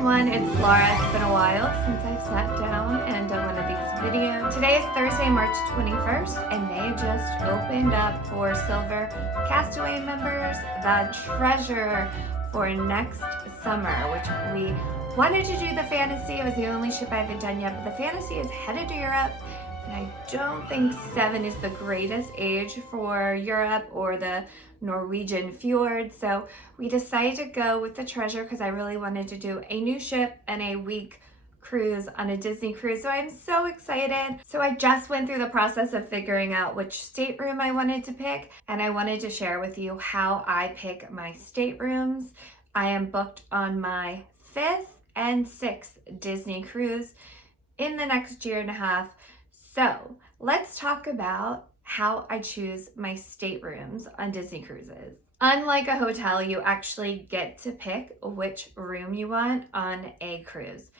everyone, it's Laura. It's been a while since I've sat down and done one of these videos. Today is Thursday, March 21st, and they just opened up for Silver Castaway members the treasure for next summer, which we wanted to do the Fantasy. It was the only ship I haven't done yet, but the Fantasy is headed to Europe. And I don't think 7 is the greatest age for Europe or the Norwegian fjord. So we decided to go with the Treasure because I really wanted to do a new ship and a week cruise on a Disney cruise. So I'm so excited. So I just went through the process of figuring out which stateroom I wanted to pick, and I wanted to share with you how I pick my staterooms. I am booked on my 5th and 6th Disney cruise in the next year and a half. So let's talk about how I choose my staterooms on Disney cruises. Unlike a hotel, you actually get to pick which room you want on a cruise.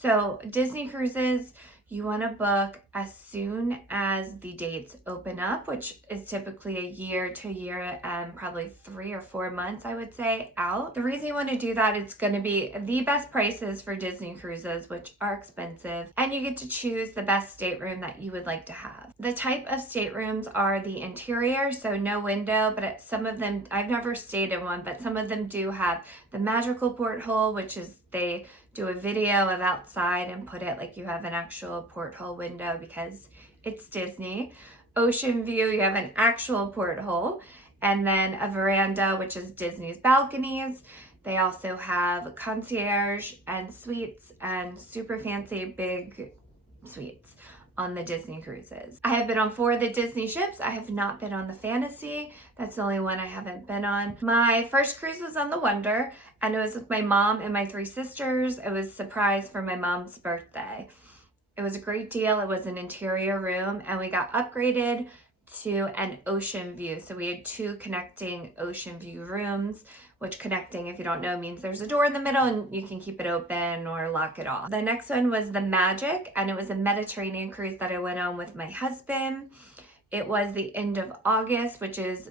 So Disney cruises, you want to book as soon as the dates open up, which is typically a year to year and probably 3 or 4 months, I would say, out. The reason you want to do that, it's going to be the best prices for Disney cruises, which are expensive, and you get to choose the best stateroom that you would like to have. The type of staterooms are the interior, so no window, but some of them, I've never stayed in one, but some of them do have the magical porthole, which is they do a video of outside and put it like you have an actual porthole window because it's Disney. Ocean view, you have an actual porthole, and then a veranda, which is Disney's balconies. They also have concierge and suites and super fancy big suites on the Disney cruises. I have been on 4 of the Disney ships. I have not been on the Fantasy. That's the only one I haven't been on. My first cruise was on the Wonder, and it was with my mom and my 3 sisters. It was a surprise for my mom's birthday. It was a great deal. It was an interior room, and we got upgraded to an ocean view. So we had 2 connecting ocean view rooms, which connecting, if you don't know, means there's a door in the middle and you can keep it open or lock it off. The next one was the Magic, and it was a Mediterranean cruise that I went on with my husband. It was the end of August, which is,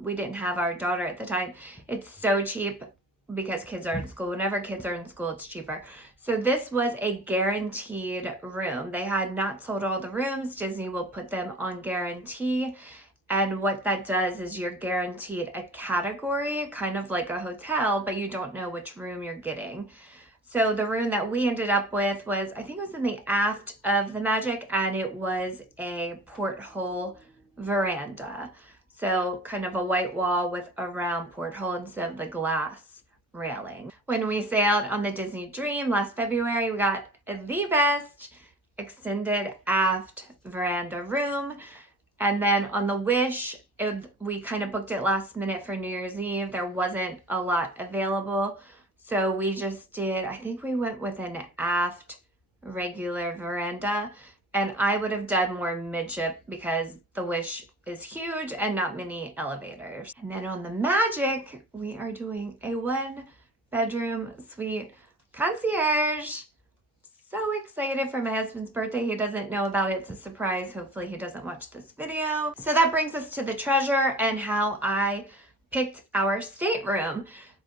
we didn't have our daughter at the time. It's so cheap because kids are in school. Whenever kids are in school, it's cheaper. So this was a guaranteed room. They had not sold all the rooms. Disney will put them on guarantee. And what that does is you're guaranteed a category, kind of like a hotel, but you don't know which room you're getting. So the room that we ended up with was, I think it was in the aft of the Magic, and it was a porthole veranda. So kind of a white wall with a round porthole instead of the glass railing. When we sailed on the Disney Dream last February, we got the best extended aft veranda room. And then on the Wish, we kind of booked it last minute for New Year's Eve. There wasn't a lot available. So we just did, I think we went with an aft regular veranda. And I would have done more midship because the Wish is huge and not many elevators. And then on the Magic, we are doing a 1-bedroom suite concierge. So excited for my husband's birthday. He doesn't know about it. It's a surprise. Hopefully he doesn't watch this video. So that brings us to the Treasure and how I picked our stateroom.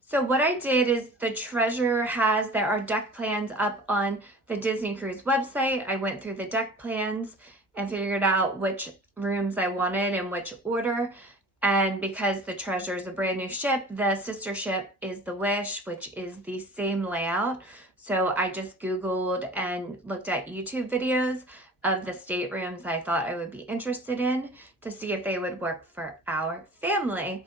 So what I did is the Treasure there are deck plans up on the Disney Cruise website. I went through the deck plans and figured out which rooms I wanted in which order. And because the Treasure is a brand new ship, the sister ship is the Wish, which is the same layout. So I just Googled and looked at YouTube videos of the staterooms I thought I would be interested in to see if they would work for our family.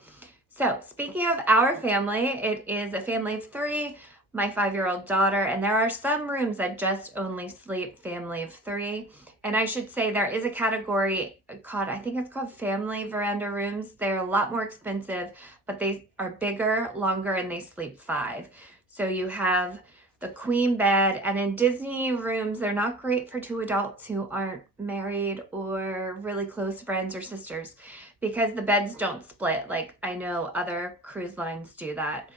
So speaking of our family, it is a family of 3, my 5-year-old daughter, and there are some rooms that just only sleep family of 3. And I should say there is a category called, I think it's called family veranda rooms. They're a lot more expensive, but they are bigger, longer, and they sleep 5. So you have the queen bed, and in Disney rooms, they're not great for 2 adults who aren't married or really close friends or sisters because the beds don't split like I know other cruise lines do that.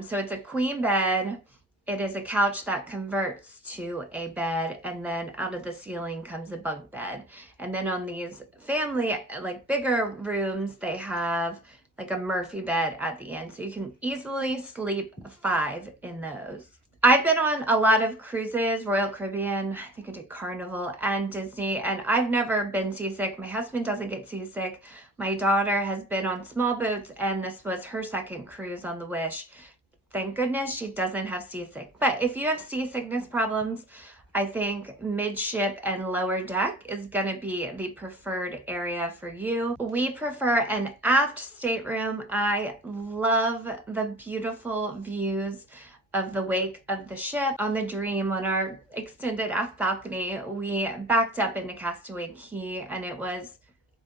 So it's a queen bed. It is a couch that converts to a bed, and then out of the ceiling comes a bunk bed. And then on these family, like bigger rooms, they have like a Murphy bed at the end. So you can easily sleep 5 in those. I've been on a lot of cruises, Royal Caribbean, I think I did Carnival and Disney, and I've never been seasick. My husband doesn't get seasick. My daughter has been on small boats, and this was her second cruise on the Wish. Thank goodness she doesn't have seasick. But if you have seasickness problems, I think midship and lower deck is going to be the preferred area for you. We prefer an aft stateroom. I love the beautiful views of the wake of the ship. On the Dream, on our extended aft balcony, we backed up into Castaway Cay, and it was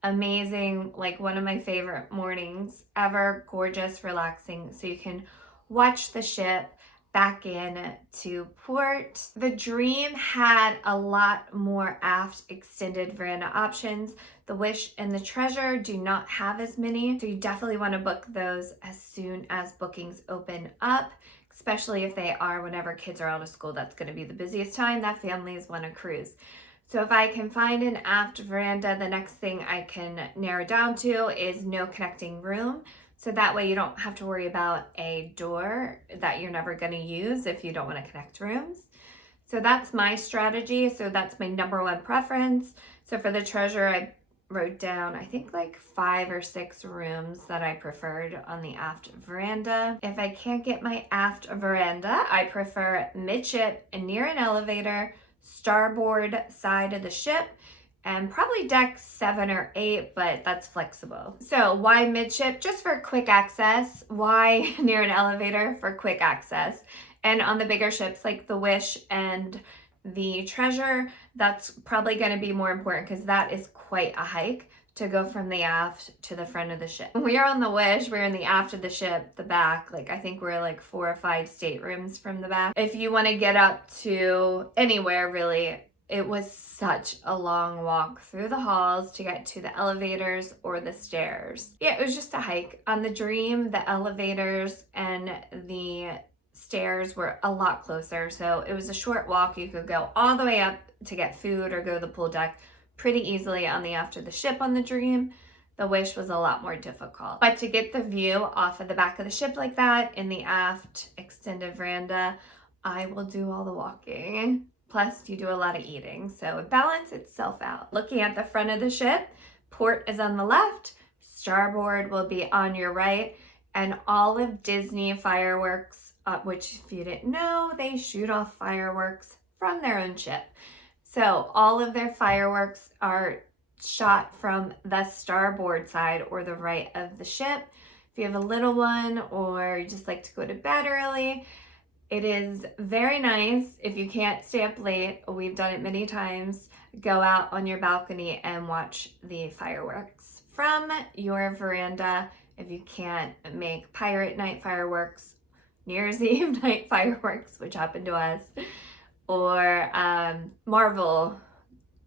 amazing, like one of my favorite mornings ever. Gorgeous, relaxing, so you can watch the ship back in to port. The Dream had a lot more aft extended veranda options. The Wish and the Treasure do not have as many, so you definitely want to book those as soon as bookings open up, especially if they are whenever kids are out of school. That's going to be the busiest time that families want to cruise. So if I can find an aft veranda, the next thing I can narrow down to is no connecting room. So that way you don't have to worry about a door that you're never going to use if you don't want to connect rooms. So that's my strategy. So that's my number one preference. So for the Treasure, I wrote down, I think like 5 or 6 rooms that I preferred on the aft veranda. If I can't get my aft veranda, I prefer midship and near an elevator, starboard side of the ship, and probably deck 7 or 8, but that's flexible. So why midship? Just for quick access. Why near an elevator? For quick access. And on the bigger ships like the Wish and the Treasure, that's probably going to be more important because that is quite a hike to go from the aft to the front of the ship. When we are on the Wish, we're in the aft of the ship, the back, like I think we're like 4 or 5 staterooms from the back. If you want to get up to anywhere really, it was such a long walk through the halls to get to the elevators or the stairs. Yeah, it was just a hike. On the Dream, the elevators and the stairs were a lot closer, so it was a short walk. You could go all the way up to get food or go to the pool deck pretty easily on the aft of the ship on the Dream. The Wish was a lot more difficult. But to get the view off of the back of the ship like that in the aft extended veranda, I will do all the walking. Plus, you do a lot of eating, so it balances itself out. Looking at the front of the ship, port is on the left, starboard will be on your right, and all of Disney fireworks, which if you didn't know, they shoot off fireworks from their own ship. So all of their fireworks are shot from the starboard side or the right of the ship. If you have a little one or you just like to go to bed early, it is very nice. If you can't stay up late, we've done it many times, go out on your balcony and watch the fireworks from your veranda. If you can't make Pirate Night fireworks, New Year's Eve night fireworks, which happened to us, or Marvel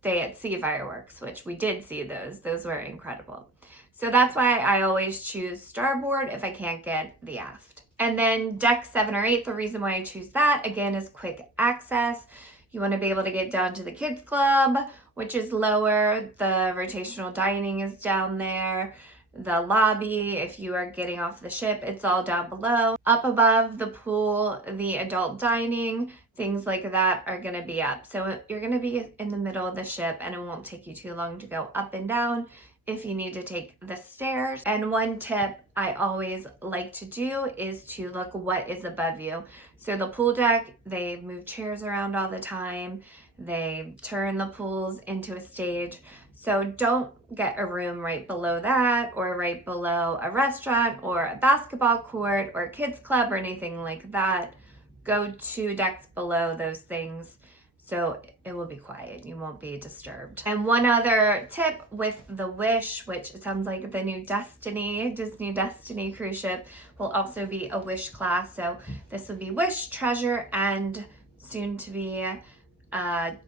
Day at Sea fireworks, which we did see those. Those were incredible. So that's why I always choose starboard if I can't get the aft. And then deck 7 or 8, the reason why I choose that, again, is quick access. You want to be able to get down to the kids club, which is lower. The rotational dining is down there. The lobby, if you are getting off the ship, it's all down below. Up above the pool, the adult dining, things like that are going to be up. So you're going to be in the middle of the ship and it won't take you too long to go up and down if you need to take the stairs. And one tip I always like to do is to look what is above you. So the pool deck, they move chairs around all the time. They turn the pools into a stage. So don't get a room right below that or right below a restaurant or a basketball court or a kids club or anything like that. Go 2 decks below those things so it will be quiet. You won't be disturbed. And one other tip with the Wish, which it sounds like the new Disney Destiny cruise ship, will also be a Wish class. So this will be Wish, Treasure, and soon to be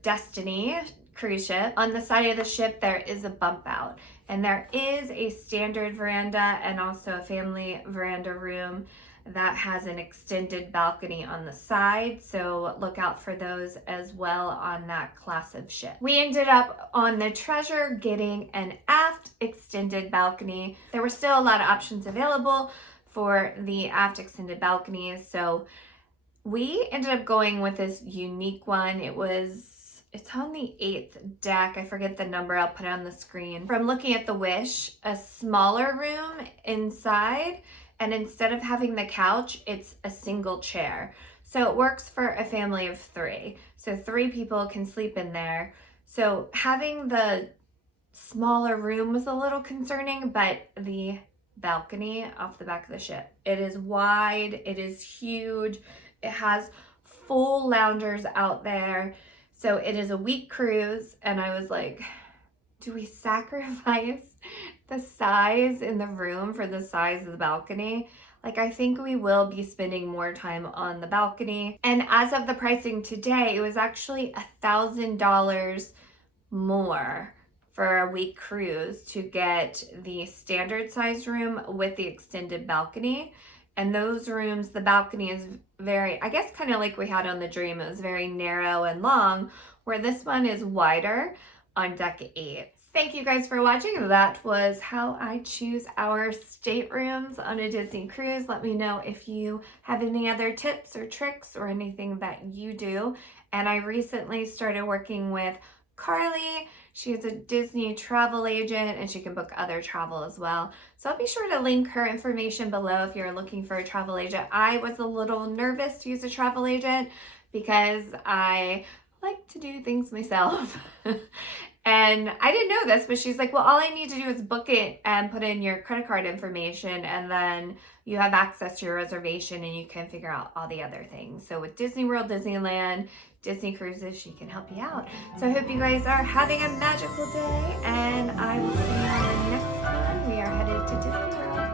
Destiny cruise ship. On the side of the ship, there is a bump out, and there is a standard veranda and also a family veranda room that has an extended balcony on the side, so look out for those as well on that class of ship. We ended up on the Treasure getting an aft extended balcony. There were still a lot of options available for the aft extended balconies, so We ended up going with this unique one. It's on the 8th deck. I forget the number. I'll put it on the screen. From looking at the Wish, a smaller room inside, and instead of having the couch, it's a single chair. So it works for a family of 3. So 3 people can sleep in there. So having the smaller room was a little concerning, but the balcony off the back of the ship, it is wide, it is huge. It has full loungers out there. So it is a week cruise, and I was like, do we sacrifice the size in the room for the size of the balcony? Like, I think we will be spending more time on the balcony. And as of the pricing today, it was actually $1,000 more for a week cruise to get the standard size room with the extended balcony. And those rooms, the balcony is very, I guess kind of like we had on the Dream, it was very narrow and long, where this one is wider on deck 8. Thank you guys for watching. That was how I choose our staterooms on a Disney cruise. Let me know if you have any other tips or tricks or anything that you do. And I recently started working with Carly. She's a Disney travel agent, and she can book other travel as well. So I'll be sure to link her information below if you're looking for a travel agent. I was a little nervous to use a travel agent because I like to do things myself. And I didn't know this, but she's like, well, all I need to do is book it and put in your credit card information, and then you have access to your reservation and you can figure out all the other things. So with Disney World, Disneyland, Disney Cruises, she can help you out. So I hope you guys are having a magical day, and I will see you on the next time we are headed to Disney World.